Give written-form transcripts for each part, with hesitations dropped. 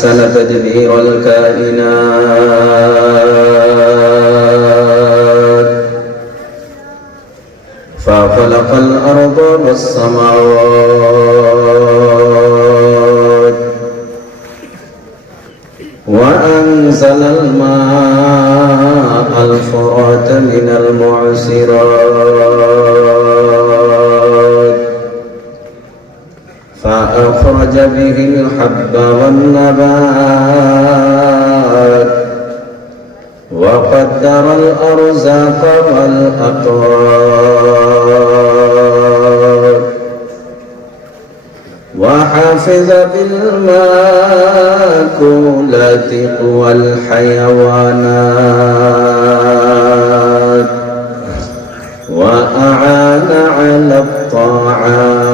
أحسن تدبير الكائنات فخلق الأرض والسماوات وأنزل الماء الفرات من المعصرات فأخرج به الحب والنبات وقدر الأرزاق والأقوات وحفظ بالمأكولات والحيوانات وأعان على الطاعات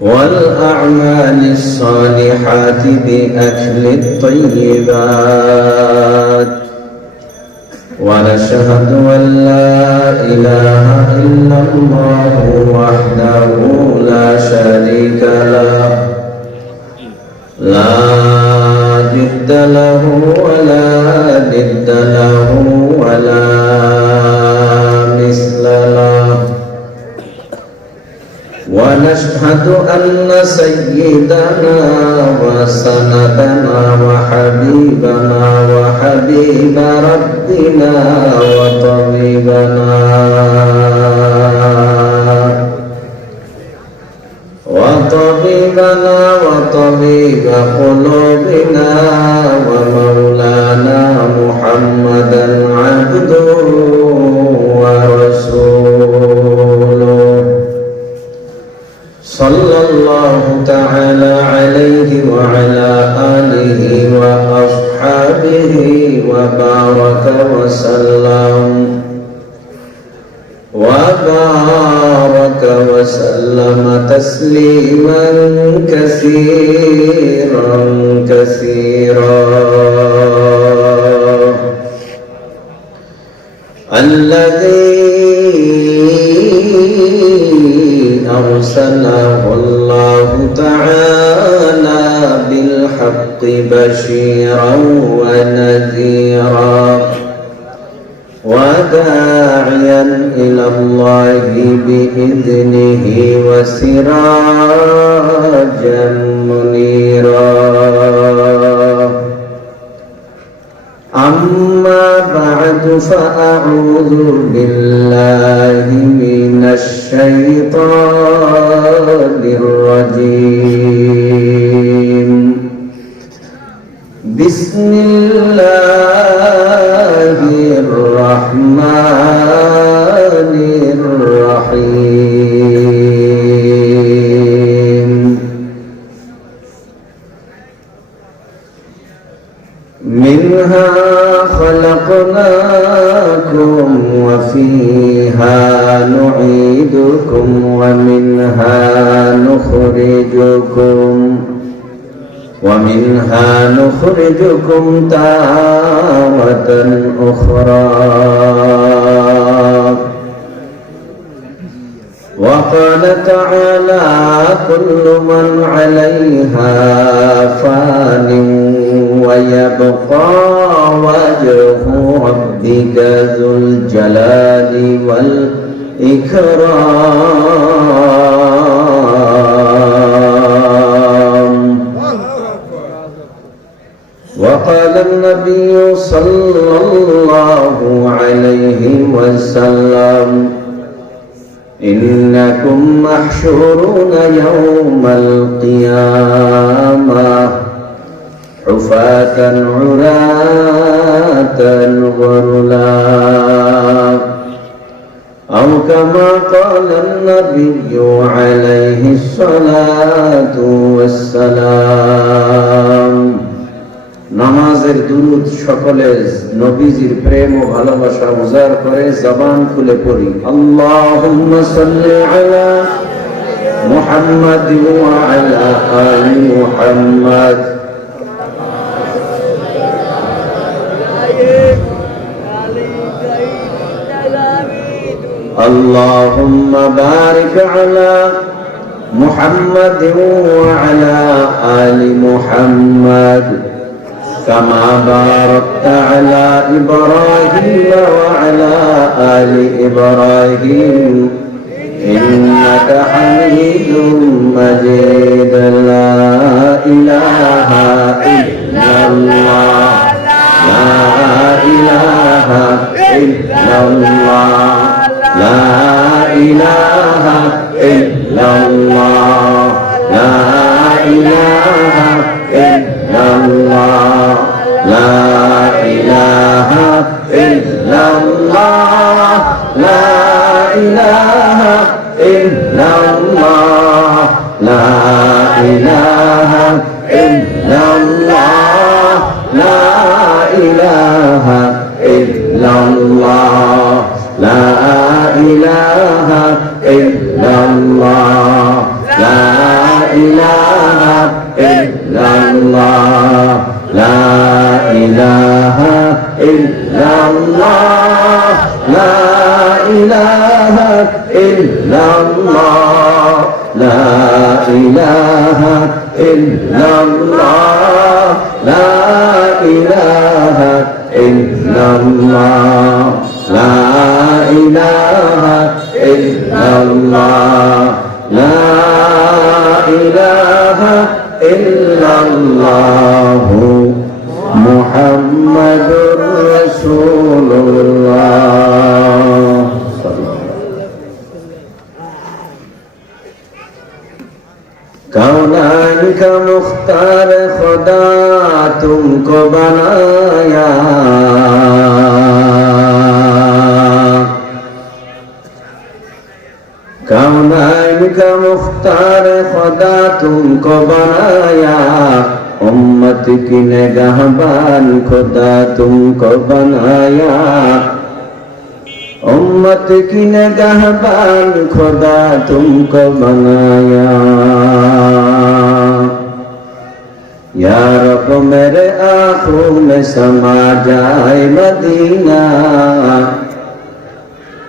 والأعمال الصالحات بأكل الطيبات ونشهد أن لا إله إلا الله وحده لا شريك له لا جد له ولا ند له ولا مثل له ونشهد أن سيدنا وسندنا وحبيبنا وحبيب ربنا وطبيبنا وطبيب قلوبنا ومولانا محمدا عبده ورسوله صلى الله تعالى عليه وعلى آله وأصحابه وبارك وسلم تسليما كثيرا الذي أرسله الله تعالى بالحق بشيرا ونذيرا وداعيا إلى الله بإذنه وسراجا منيرا أما بعد فأعوذ بالله من الشيطان الرجيم بسم الله الرحمن الرحيم منها خلقناكم وفيها نعيدكم ومنها نخرجكم تارة أخرى وقال تعالى كل من عليها فان ويبقى وجه ربك ذو الجلال والإكرام وقال النبي صلى الله عليه وسلم إنكم محشورون يوم القيامة حفاة عراة غرلا أو كما قال النبي عليه الصلاة والسلام নামাজের দুরূদ সকলে নবীজির প্রেম ও ভালোবাসা উজাড় করে জবান খুলে পড়ি আল্লাহুম্মা সাল্লি আলা মুহাম্মাদ ওয়া আলা আলি মুহাম্মাদ اللهم بارك على محمد وعلى آل محمد كما باركت على إبراهيم وعلى آل إبراهيم إنك حميد مجيد لا إله إلا الله لا إله إلا الله لا إله إلا الله لا إله إلا الله لا إله إلا الله لا إله إلا الله لا إله إلا الله لا إله إلا الله لا إله إلا الله لا إله إلا الله لا إله إلا الله لا إله إلا الله لا إله إلا الله لا إله إلا الله لا إله إلا الله لا إله إلا الله محمد رسول الله कौनाइन का मुख्तार खुदा तुमको बनाया कौनाइन का मुख्तार खुदा तुमको बनाया उम्मत की निगाहबान खुदा तुमको बनाया उम्मत की निगाहबान खुदा तुमको बनाया या रब मेरे आँखों में समा जाए मदीना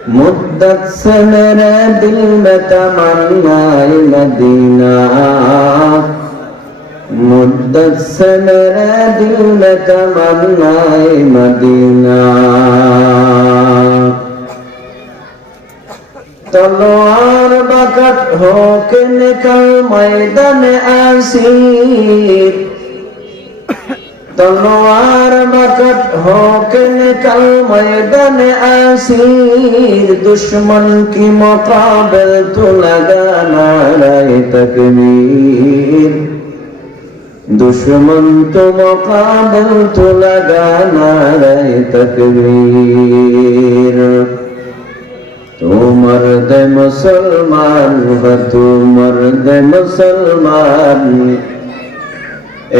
मुद्दत से मेरे दिल में तमन्ना मदीना मुद्दत से मेरे दिल में तमन्ना मदीना तलवार बकट हो के निकल मैदान आसीर तलवार बकट हो के निकल मैदान आसीर दुश्मन की मुकाबल तो लगाना नारे तकबीर दुश्मन तो मुकाबल तो लगाना नारे तकबीर तू मर्द मुसलमान हो तू मर्द मुसलमान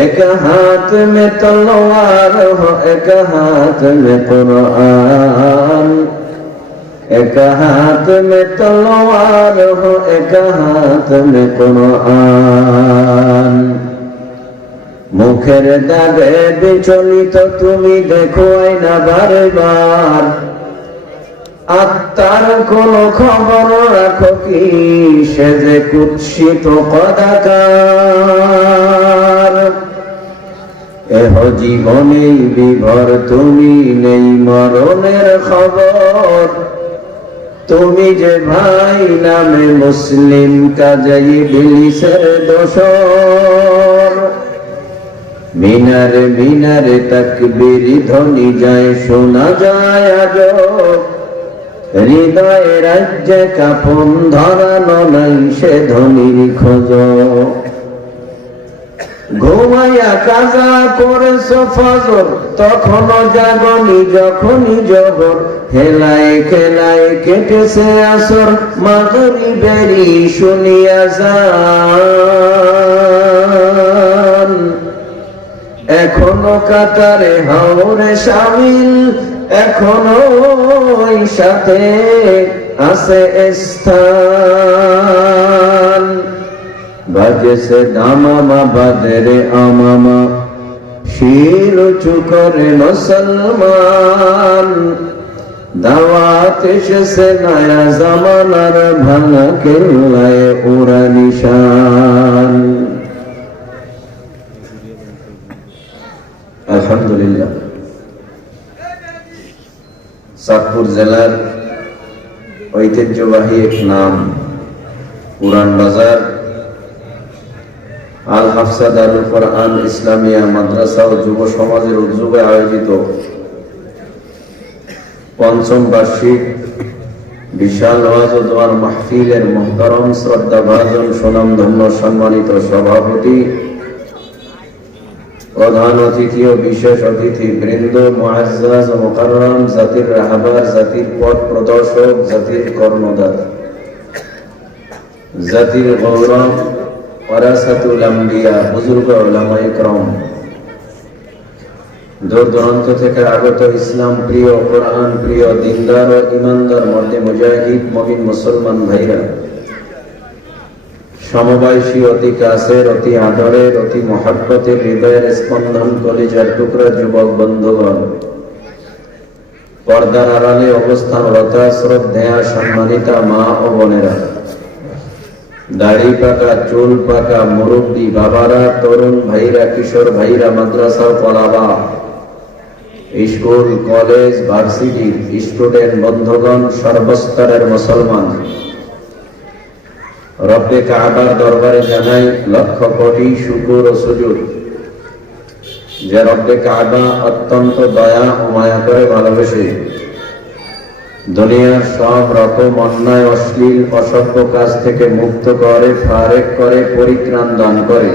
एक हाथ में तलवार हो एक हाथ में कुरान एक हाथ में तलवार हो एक हाथ में कुरान मुखेर दागे विचलित তুমি দেখো না বারবার আত্মার কোন খবর রাখো কি সে যে কুৎসিত কদাকার এহ জীবনে বিভর তুমি নেই মরণের খবর তুমি যে ভাই নামে মুসলিম কাজেই ইবলিসের দোসর মিনারে মিনারে তাকবীর ধ্বনি যায় শোনা যায় আজব হৃদয়ে রাজ্যে কাপন ধরানো নাই সে ধ্বনির খোঁজ ঘুমাইয়া কাজা করেছো ফজর তখনও জাগনি যখনই জহর হেলায় খেলায় কেটেছে আসর মাগরিবেরই শুনিয়া যান এখনো কাতারে হাওরে শামিল এখনো সাথে আছে স্থান বাজেছে দামামা বাজরে আমামা শির উঁচু করে মুসলমান দাওয়াত এসেছে নয়া জামানার, ভাঙা কেল্লায় ওরা নিশান। আলহামদুলিল্লাহ, চাঁদপুর জেলার ঐতিহ্যবাহী এক নাম পুরান বাজার আল হাফসা দারুল কোরআন ইসলামিয়া মাদ্রাসা ও যুব সমাজের উদ্যোগে আয়োজিত পঞ্চম বার্ষিক বিশাল ওয়াজ ও দোয়ার মাহফিলের মুহতারম শ্রদ্ধাভাজন সুনামধন্য সম্মানিত সভাপতি, প্রধান অতিথি ও বিশেষ অতিথি বৃন্দ, মুআজ্জাজ ও মুকাররম, জাতির রাহবার, জাতির পথ প্রদর্শক, জাতির কর্ণধার, জাতির গৌরব, ওয়ারাসাতুল আম্বিয়া, বুজুর্গ উলামায়ে কেরাম, দূর দূরান্ত থেকে আগত ইসলাম প্রিয়, কোরআন প্রিয়, দিনদার ও ইমানদার মধ্যে মুজাহিদ মুমিন মুসলমান ভাইরা, সমবয়সী, অতি কাছের, অতি আদরের, অতি মহব্বতের, হৃদয়ের স্পন্দন, কলিজার টুকরা যুবক বন্ধুগণ, পর্দার আড়ালে অবস্থানরত শ্রদ্ধেয়া সম্মানিতা মা ও বোনেরা, দাড়ি পাকা, চুল পাকা, মুরব্বী বাবারা, তরুণ ভাইরা, কিশোর ভাইরা, মাদ্রাসার পড়াবা, স্কুল, কলেজ, ভার্সিটির স্টুডেন্ট বন্ধুগণ, সর্বস্তরের মুসলমান, রব্বে কাবার দরবারে জানাই লক্ষ কোটি শুকর ও সুজুদ যে রব্বে কাবা অত্যন্ত দয়া ও মায়া করে ভালোবেসে দুনিয়ার সব রকম অন্যায়, অশ্লীল, অসভ্য কাজ থেকে মুক্ত করে, ফারেক করে, পরিত্রাণ দান করে,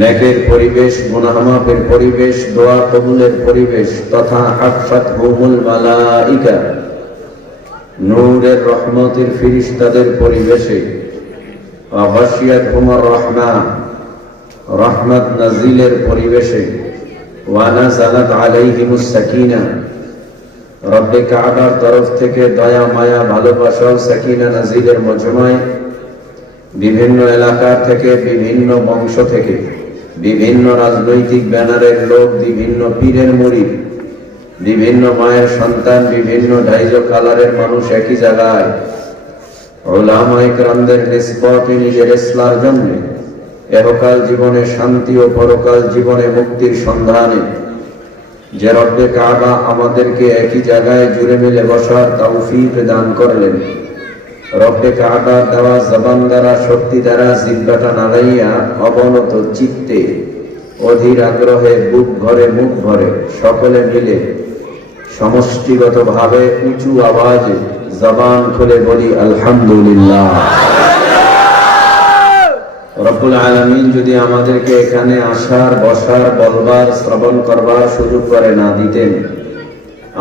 নেকের পরিবেশ, গুনাহ মাফের পরিবেশ, দোয়া কবুলের পরিবেশ তথা হাফাতহুমুল মালাইকা, নূরের রহমতের ফেরেশতাদের পরিবেশে, ওয়াশিয়াতহুমুর রাহমা, রহমত নাজিলের পরিবেশে, ওয়া নাযালাত আলাইহিমুস সাকিনা, রব্বে কাবার তরফ থেকে দয়া, মায়া, ভালোবাসা ও সাকিনা নাজিলের মজমায় বিভিন্ন এলাকা থেকে, বিভিন্ন বংশ থেকে, বিভিন্ন রাজনৈতিক ব্যানারের লোক, বিভিন্ন পীরের মুরিদ, বিভিন্ন মায়ের সন্তান, বিভিন্ন ডাইজ কালারের মানুষ একই জায়গায় উলামায়ে কেরামদের নিসবতে নিজের ইসলার জন্য এহকাল জীবনে শান্তি ও পরকাল জীবনে মুক্তির সন্ধানে যে রব্বে কাবা আমাদেরকে একই জায়গায় জুড়ে মিলে বসার তৌফিক দান করলেন, রব্বে কাবা দেওয়া জবান দ্বারা, শক্তি দ্বারা, জিহ্বাটা নাড়াইয়া অবনত চিত্তে, অধীর আগ্রহে, বুক ভরে, মুখ ভরে সকলে মিলে সমষ্টিগত ভাবে উঁচু আওয়াজে জবান খুলে বলি আলহামদুলিল্লাহ। রব্বুল আলামিন যদি আমাদেরকে এখানে আসার, বসার, বলবার, শ্রবণ করবার সুযোগ করে না দিতেন,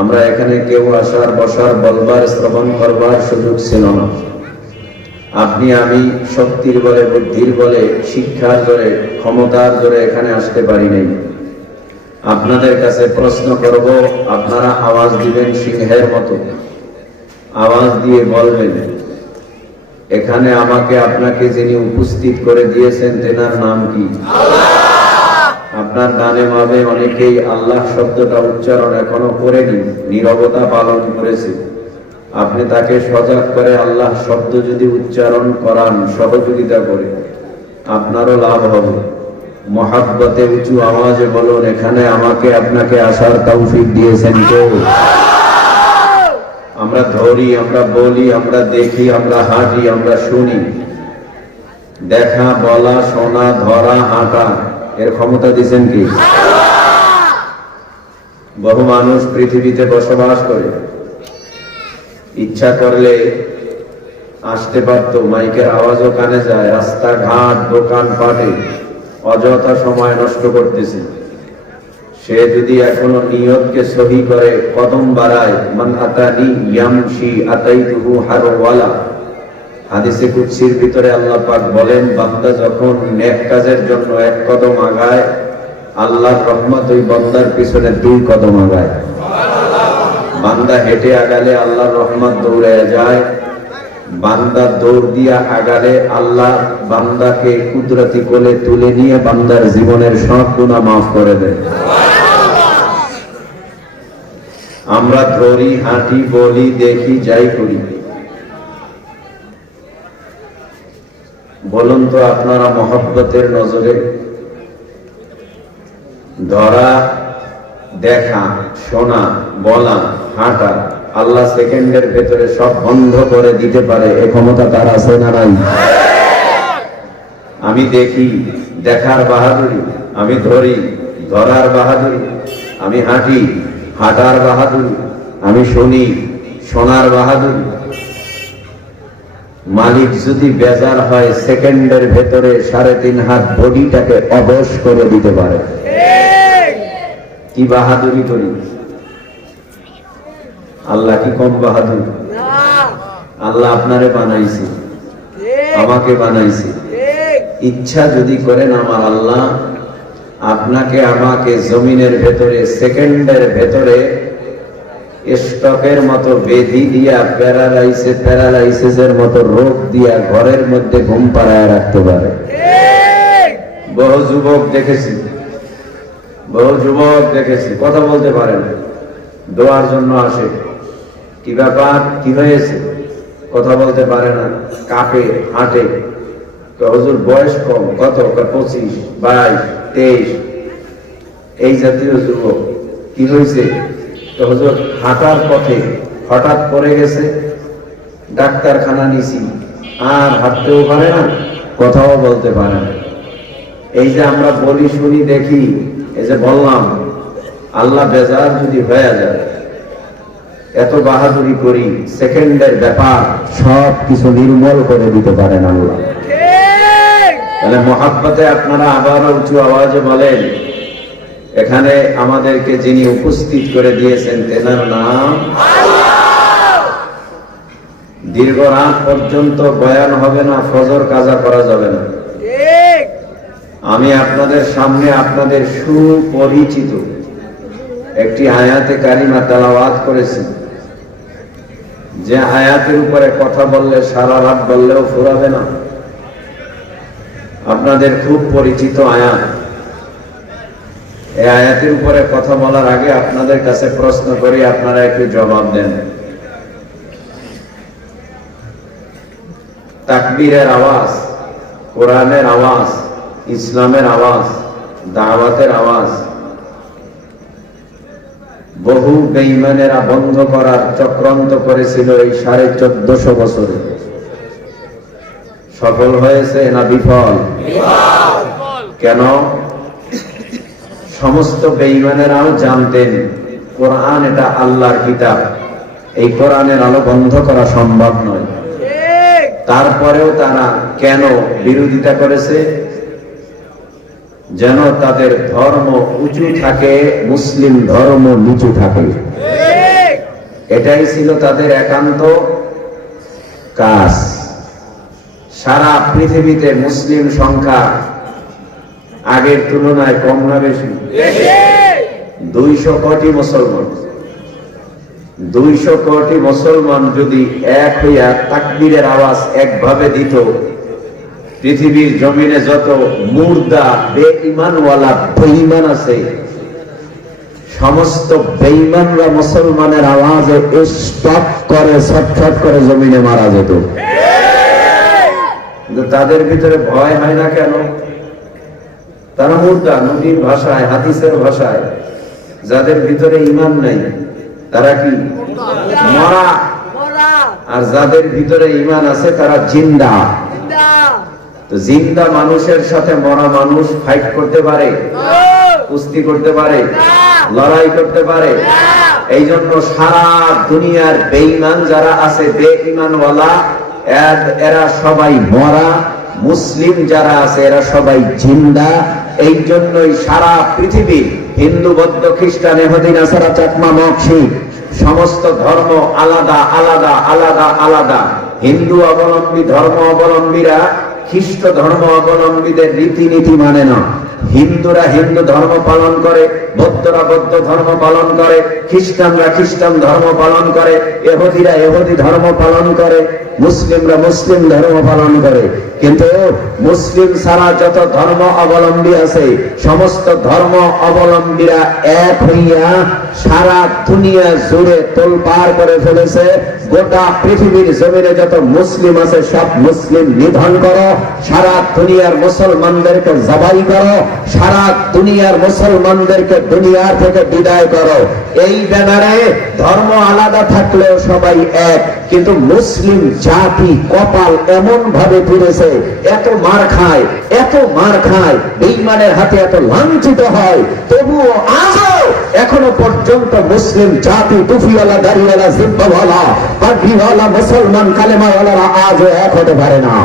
আমরা এখানে কেউ আসার, বসার, বলবার, শ্রবণ করবার সুযোগ ছিল না। আপনি আমি শক্তির বলে, বুদ্ধির বলে, শিক্ষার জোরে, ক্ষমতার জোরে এখানে আসতে পারি নাই। আপনাদের কাছে প্রশ্ন করব, আপনারা আওয়াজ দিবেন সিংহের মতো, আওয়াজ দিয়ে বলবেন এখানে আমাকে আপনাকে যিনি উপস্থিত করে দিয়েছেন তেনার নাম কি? আপনার ডানে বামে অনেকেই আল্লাহ শব্দটা উচ্চারণ এখনো করেনি, নীরবতা পালন করেছে। আপনি তাকে সজাগ করে আল্লাহ শব্দ যদি উচ্চারণ করান, সহযোগিতা করে, আপনারও লাভ হবে। মহাব্বতে উঁচু আওয়াজে বলুন এখানে আমাকে আপনাকে আসার তৌফিক দিয়েছেন কেউ? আমরা ধরি, আমরা বলি, আমরা দেখি, আমরা হাঁটি, আমরা শুনি। দেখা, বলা, শোনা, ধরা, হাঁটা এর ক্ষমতা দিয়েছেন কি? বহু মানুষ পৃথিবীতে বসবাস করে, ইচ্ছা করলে আসতে পারতো, মাইকের আওয়াজও কানে যায়, রাস্তাঘাট, দোকান পাটে অযথা সময় নষ্ট করতেছে। সে যদি এখনো নিয়তকে সহি করে, কদম বাড়ায়, মান আতানি ইয়ামশি আতাইতুহু হারওয়ালা, হাদিসে কুদসির ভিতরে আল্লাহ পাক বলেন, বান্দা যখন নেক কাজের জন্য এক কদম আগায়, আল্লাহর রহমত ওই বান্দার পিছনে 2 কদম আগায়। বান্দা হেঁটে আগালে আল্লাহর রহমত দৌড়ে যায়, বান্দা দৌড় দিয়া আগালে আল্লাহ বান্দাকে কুদরতি কোলে তুলে নিয়ে বান্দার জীবনের সব গুনাহ মাফ করে দেয়। আমরা ধরি, হাঁটি, বলি, দেখি, যাই করি। বলুন তো আপনারা মহব্বতের নজরে ধরা, দেখা, শোনা, বলা, হাঁটা আল্লাহ সেকেন্ডের ভেতরে সব বন্ধ করে দিতে পারে, এ ক্ষমতা তার আছে না নাই? আমি দেখি, দেখার বাহাদুরি, আমি ধরি, ধরার বাহাদুরি, আমি হাঁটি, হাঁটার বাহাদুরি, আমি শুনি, শোনার বাহাদুরি। মালিক যদি বেজার হয় সেকেন্ডের ভেতরে 3.5 হাত বডিটাকে অবশ করে দিতে পারে। কি বাহাদুরি করি! আল্লাহ কি কম বাহাদুর? আল্লাহ আপনারে বানাইছে, আমাকে বানাইছে। ইচ্ছা যদি করেন আমার আল্লাহ আপনাকে আমাকে জমিনের ভেতরে সেকেন্ডের ভেতরে স্টকের মতো বেধি দিয়া, প্যারালাইসিসের মতো রোগ দিয়া ঘরের মধ্যে ঘুম পাড়ায় রাখতে পারে। বহু যুবক দেখেছি, কথা বলতে পারে না, দোয়ার জন্য আসে, কি ব্যাপার, কি হয়েছে, কথা বলতে পারে না, কাঁপে, হাঁটে। হুজুর বয়স কম, কত? 25, 22, 23। এই জাতীয় যুবক কি হয়েছে? হুজুর হাঁটার পথে হঠাৎ পড়ে গেছে, ডাক্তারখানা নিছি, আর হাঁটতেও পারে না, কথাও বলতে পারে না। এই যে আমরা বলি, শুনি, দেখি, এই যে বললাম, আল্লাহ বেজার যদি হয়ে যায়, এত বাহাদুরি করি, সেকেন্ডের ব্যাপার সব কিছু নির্মূল করে দিতে পারেন আল্লাহ। তাহলে মহাব্বতে আপনারা আবারও উঁচু আওয়াজে বলেন, এখানে আমাদেরকে যিনি উপস্থিত করে দিয়েছেন তেনার নাম আল্লাহ। দীর্ঘ রাত পর্যন্ত বয়ান হবে না, ফজর কাজা করা যাবে না। আমি আপনাদের সামনে আপনাদের সুপরিচিত একটি আয়াতে কারিমা তেলাওয়াত করেছি, যে আয়াতের উপরে কথা বললে সারা রাত বললেও ফুরাবে না। আপনাদের খুব পরিচিত আয়াত। এই আয়াতের উপরে কথা বলার আগে আপনাদের কাছে প্রশ্ন করি, আপনারা একটু জবাব দেন। তাকবীরের আওয়াজ, কোরআনের আওয়াজ, ইসলামের আওয়াজ, দাওয়াতের আওয়াজ বহু বেঈমানেরা বন্ধ করার চক্রান্ত করেছিল এই 1450 বছরে। সফল হয়েছে না বিফল? কেন? সমস্ত বেঈমানেরাও জানতেন কোরআন এটা আল্লাহর কিতাব, এই কোরআনের আলো বন্ধ করা সম্ভব নয়। তারপরেও তারা কেন বিরোধিতা করেছে? যেন তাদের ধর্ম উঁচু থাকে, মুসলিম ধর্ম নিচু থাকে। এটাই ছিল তাদের একান্ত কাজ। সারা পৃথিবীতে মুসলিম সংখ্যা আগের তুলনায় কম না বেশি? 200 কোটি মুসলমান। 200 কোটি মুসলমান যদি এক হইয়া তাকবীরের আওয়াজ একভাবে দিত, পৃথিবীর জমিনে যত মুর্দা বেঈমানওয়ালা বেঈমান আছে, সমস্ত বেঈমানরা মুসলমানের আওয়াজে স্টপ করে ছটফট করে জমিনে মারা যেত। তাদের ভিতরে ভয় হয় না কেন? তারা মুর্দা, নবীর ভাষায়, হাদিসের ভাষায়, যাদের ভিতরে ঈমান নাই তারা কি মরা, আর যাদের ভিতরে ঈমান আছে তারা জিন্দা। তো জিন্দা মানুষের সাথে মরা মানুষ ফাইট করতে পারে? কুস্তি করতে পারে? লড়াই করতে পারে? এই জন্য সারা দুনিয়ার বেঈমান যারা আছে, বেঈমানওয়ালা, এরা সবাই মরা। মুসলিম যারা আছে এরা সবাই জিন্দা। এই জন্যই সারা পৃথিবী হিন্দু, বৌদ্ধ, খ্রিস্টান, ইহুদি, নাসারা, চাকমা, মগশি সমস্ত ধর্ম আলাদা আলাদা আলাদা আলাদা। হিন্দু অবলম্বী ধর্ম অবলম্বীরা খ্রিস্ট ধর্ম অবলম্বীদের রীতিনীতি মানে না, হিন্দুরা হিন্দু ধর্ম পালন করে, বৌদ্ধরা বৌদ্ধ ধর্ম পালন করে, খ্রিস্টানরা খ্রিস্টান ধর্ম পালন করে, ইহুদিরা ইহুদি ধর্ম পালন করে, মুসলিমরা মুসলিম ধর্ম পালন করে। কিন্তু মুসলিম ছাড়া যত ধর্ম অবলম্বী আছে সমস্ত ধর্ম অবলম্বীরা এক হইয়া সারা দুনিয়া জুড়ে তোলপাড় করে ফেলেছে। গোটা পৃথিবীর জমিনে যত মুসলিম আছে সব মুসলিম নিধন করো, সারা দুনিয়ার মুসলমানদেরকে জবাই করো, সারা দুনিয়ার মুসলমানদেরকে দুনিয়া থেকে বিদায় করো। এই ব্যাপারে ধর্ম আলাদা থাকলেও সবাই এক, কিন্তু মুসলিম জাতি কপাল এমন ভাবে ফিরেছে, এত মার খায়, এত মার খায়, বেঈমানের হাতে এত লাঞ্ছিত হয়, তবুও আজও এখনো পর্যন্ত মুসলিম জাতি টুপিওয়ালা, দাড়িওয়ালা, জিব্বাওয়ালা, পাগড়িওয়ালা মুসলমান কালেমাওয়ালারা আজও এক হতে পারে না।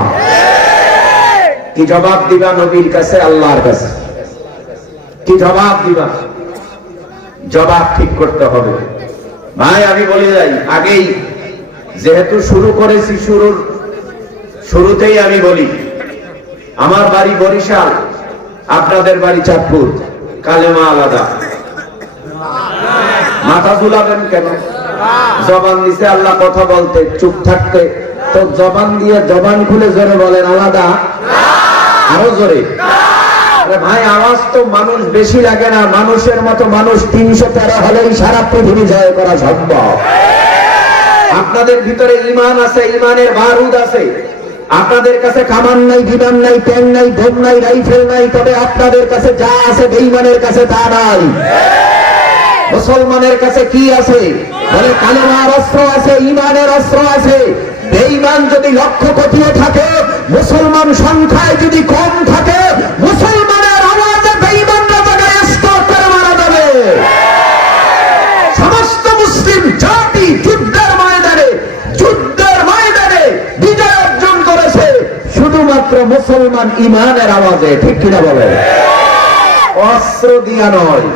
কি জবাব দিবা নবীর কাছে, আল্লাহর কাছে? কি জবাব দিবা? জবাব ঠিক করতে হবে। ভাই আমি বলে যাই, আগেই যেহেতু শুরু করেছি, শুরুতেই আমি বলি, আমার বাড়ি বরিশাল, আপনাদের বাড়ি চাঁদপুর, কালেমা আলাদা। মাথা ঝুলাবেন কেন? জবান দিছে আল্লাহ কথা বলতে, চুপ থাকতে। তো জবান দিয়ে জবান খুলে জোরে বলেন আলাদা, আরো জোরে। ভাই আওয়াজ তো মানুষ বেশি লাগে না, মানুষের মতো মানুষ 313 হলেই সারা পৃথিবী জয় করা সম্ভব। আপনাদের ভিতরে ঈমান আছে, ঈমানের বারুদ আছে। আপনাদের কাছে কামান নাই, বিমান নাই, ট্যাঙ্ক নাই, বোম নাই, রাইফেল নাই, তবে আপনাদের কাছে যা আছে বেঈমানের কাছে তা নাই। মুসলমানের কাছে কি আছে? বলে কালেমার অস্ত্র আছে, ঈমানের অস্ত্র আছে। বেঈমান যদি লক্ষ কোটিও থাকে, মুসলমান সংখ্যায় যদি কম থাকে, মুসলমানের আওয়াজে বেঈমানরা তাকে স্টপ করে মারা যাবে। সমস্ত মুসলিম জাতি যুদ্ধের ময়দানে বিজয় অর্জন করেছে শুধুমাত্র মুসলমান ঈমানের আওয়াজে, ঠিক কিনা বলে? অস্ত্র দিয়া নয়,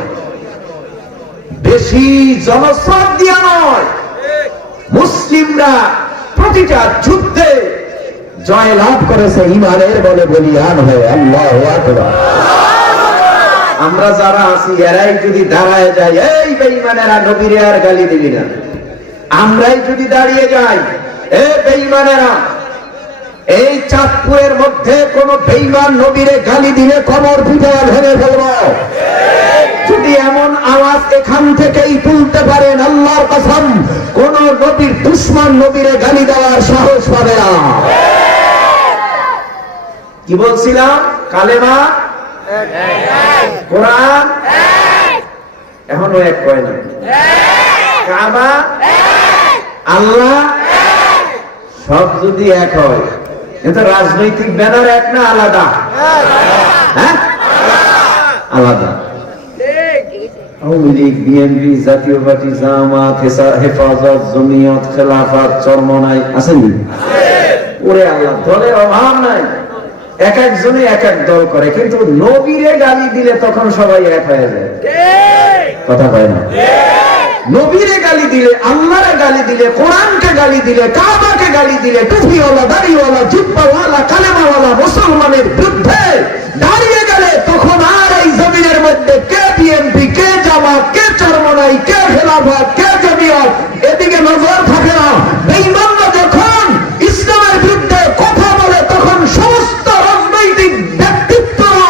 বেশি জনস্রোত দিয়া নয়। মুসলিমরা প্রতিটা যুদ্ধে জয় লাভ করেছে ঈমানের বলে, বলিয়ান হয়ে। আল্লাহু আকবার। আমরা যারা আছি এরাই যদি দাঁড়ায় যায়, এই বেঈমানেরা নবীরে আর গালি দিবি না, আমরাই যদি দাঁড়িয়ে যাই, এ বেঈমানেরা, এই চাঁদপুরের মধ্যে কোন বেঈমান নবীরে গালি দিলে কবর পিঠে ভেঙে ফেলবো। যদি এমন আওয়াজ এখান থেকেই তুলতে পারেন, আল্লাহর কসম কোন নবীর দুশমন নবীরে গালি দেওয়ার সাহস পাবে না। কি বলছিলাম? কালেমা, কোরআন এখনো এক কয় না, কাবা, আল্লাহ সব যদি এক হয়, কিন্তু রাজনৈতিক ব্যানার এক না আলাদা? হ্যাঁ, আলাদা। আওয়ামী লীগ, বিএনপি, জাতীয় পার্টি, জামাত, হেফাজত, জমিয়ত, খেলাফত, চরমনাই আসেনি? ওরে আল্লাহ, দলের অভাব নাই, এক একজনে এক এক দল করে, কিন্তু নবীরে গালি দিলে তখন সবাই এক হয়ে যায়। কথা কয় না? নবীরে গালি দিলে, আল্লাহরে গালি দিলে, কোরআনকে গালি দিলে, কাবাকে গালি দিলে, টুপিওয়ালা, দাড়িওয়ালা, জিব্বাওয়ালা, কালেমাওয়ালা মুসলমানের বিরুদ্ধে দাঁড়িয়ে গেলে তখন আর এই জমিনের মধ্যে কে বিএনপি, কে জামাত, কে চরমনাই, কে খেলাফত, কে জমিয়ত, এদিকে নজর থাকে না। বেঈমানরা যখন ইসলামের বিরুদ্ধে কথা বলে তখন সমস্ত রাজনৈতিক ব্যক্তিত্বরা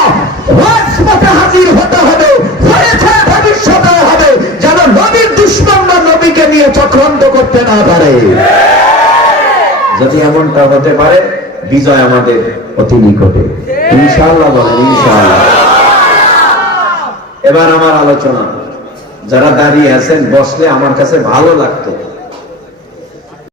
রাজপথে হাজির হতে হবে, হয়েছে, ভবিষ্যতেও হবে, যেন নবীর দুশমনরা নবীকে নিয়ে চক্রান্ত করতে না পারে। যদি এমনটা হতে পারে, বিজয় আমাদের অতি নিকটে, ইনশাআল্লাহ। বলেন ইনশাআল্লাহ। এবার আমার আলোচনা, যারা দাঁড়িয়ে আছেন, বসলে আমার কাছে ভালো লাগতো।